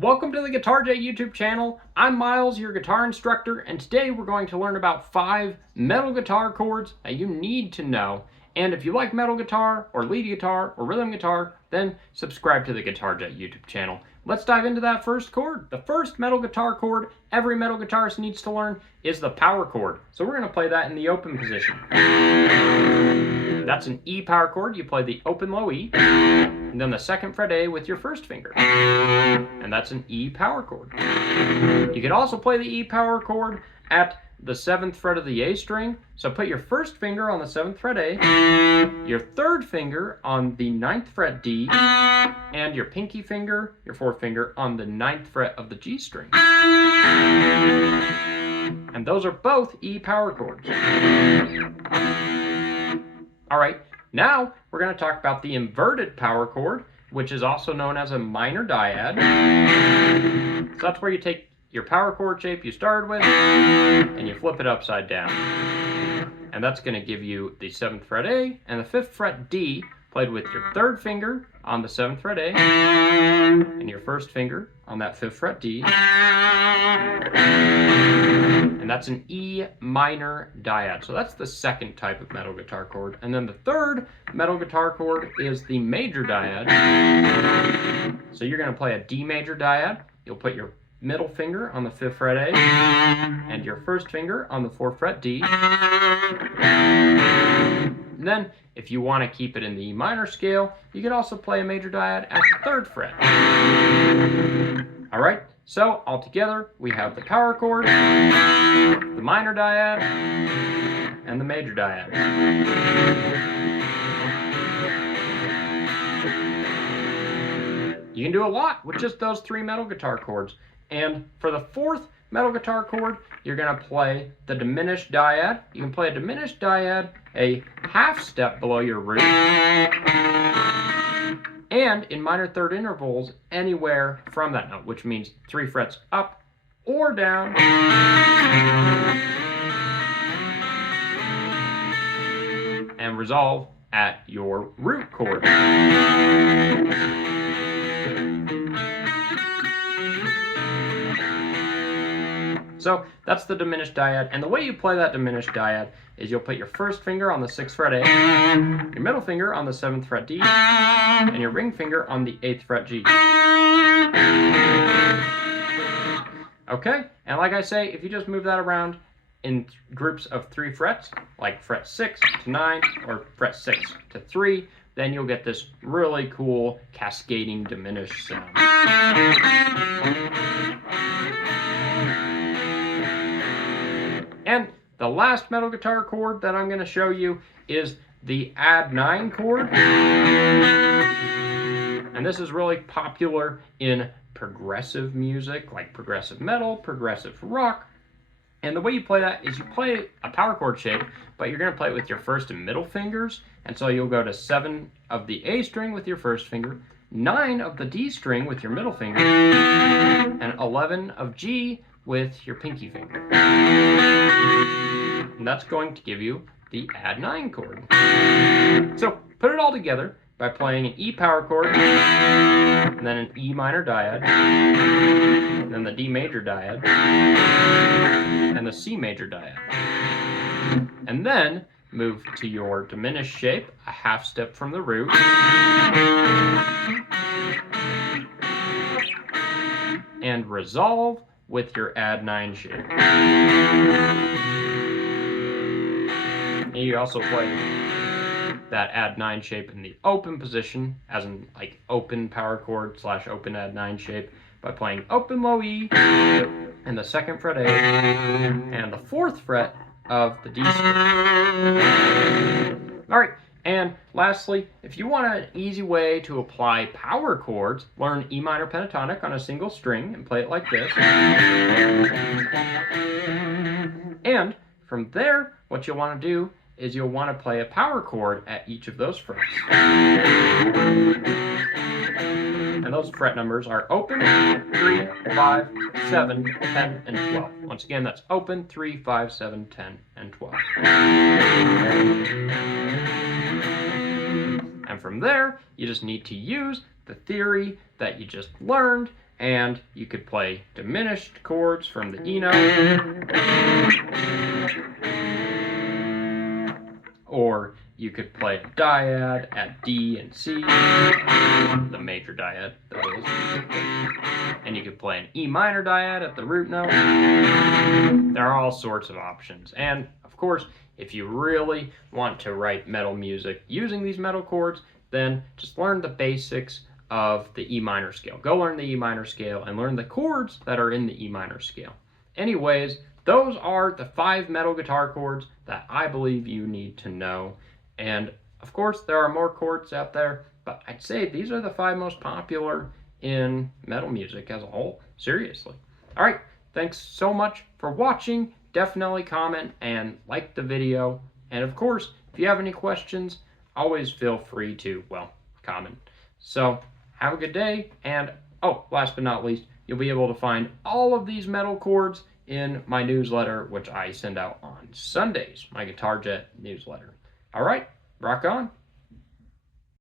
Welcome to the Guitar J YouTube channel. I'm Miles, your guitar instructor, and today we're going to learn about 5 metal guitar chords that you need to know. And if you like metal guitar, or lead guitar, or rhythm guitar, then subscribe to the Guitar J YouTube channel. Let's dive into that first chord. The first metal guitar chord every metal guitarist needs to learn is the power chord. So we're going to play that in the open position. That's an E power chord. You play the open low E, and then the second fret A with your first finger. And that's an E power chord. You can also play the E power chord at the 7th fret of the A string. So put your first finger on the 7th fret A, your third finger on the 9th fret D, and your pinky finger, your 4th finger, on the 9th fret of the G string. And those are both E power chords. All right, now we're going to talk about the inverted power chord, which is also known as a minor dyad. So that's where you take your power chord shape you started with and you flip it upside down. And that's going to give you the 7th fret A and the 5th fret D played with your third finger on the 7th fret A and your first finger on that 5th fret D. And that's an E minor dyad. So that's the second type of metal guitar chord. And then the third metal guitar chord is the major dyad. So you're going to play a D major dyad. You'll put your middle finger on the 5th fret A and your first finger on the 4th fret D. And then, if you want to keep it in the E minor scale, you can also play a major dyad at the 3rd fret. All right, so all together, we have the power chord, the minor dyad, and the major dyad. You can do a lot with just those 3 metal guitar chords. And for the 4th metal guitar chord, you're going to play the diminished dyad. You can play a diminished dyad a half step below your root, and in minor third intervals anywhere from that note, which means 3 frets up or down, and resolve at your root chord. So that's the diminished dyad, and the way you play that diminished dyad is you'll put your first finger on the 6th fret A, your middle finger on the 7th fret D, and your ring finger on the 8th fret G. Okay, and like I say, if you just move that around in groups of 3 frets, like fret 6 to 9 or fret 6 to 3, then you'll get this really cool cascading diminished sound. And the last metal guitar chord that I'm going to show you is the add 9 chord. And this is really popular in progressive music, like progressive metal, progressive rock. And the way you play that is you play a power chord shape, but you're going to play it with your first and middle fingers. And so you'll go to 7 of the A string with your first finger, 9 of the D string with your middle finger, and 11 of G with your pinky finger. And that's going to give you the add 9 chord. So put it all together by playing an E power chord, and then an E minor dyad, and then the D major dyad, and the C major dyad. And then move to your diminished shape, a half step from the root, and resolve with your add 9 shape. And you also play that add 9 shape in the open position, as in like open power chord / open add 9 shape, by playing open low E and the 2nd fret A and the 4th fret of the D string. All right. And lastly, if you want an easy way to apply power chords, learn E minor pentatonic on a single string and play it like this. And from there, what you'll want to do is you'll want to play a power chord at each of those frets. And those fret numbers are open, 3, 5, 7, 10, and 12. Once again, that's open, 3, 5, 7, 10, and 12. And from there, you just need to use the theory that you just learned And you could play diminished chords from the E note, or you could play a dyad at D and C, the major dyad, that is. And you could play an E minor dyad at the root note. There are all sorts of options. And of course, if you really want to write metal music using these metal chords, then just learn the basics of the E minor scale. Go learn the E minor scale and learn the chords that are in the E minor scale. Anyways, those are the 5 metal guitar chords that I believe you need to know. And of course, there are more chords out there, but I'd say these are the 5 most popular in metal music as a whole. Seriously. All right, thanks so much for watching. Definitely comment and like the video. And of course, if you have any questions, always feel free to, well, comment. So, have a good day, and oh, last but not least, you'll be able to find all of these metal chords in my newsletter, which I send out on Sundays, my Guitar Jet newsletter. All right, rock on.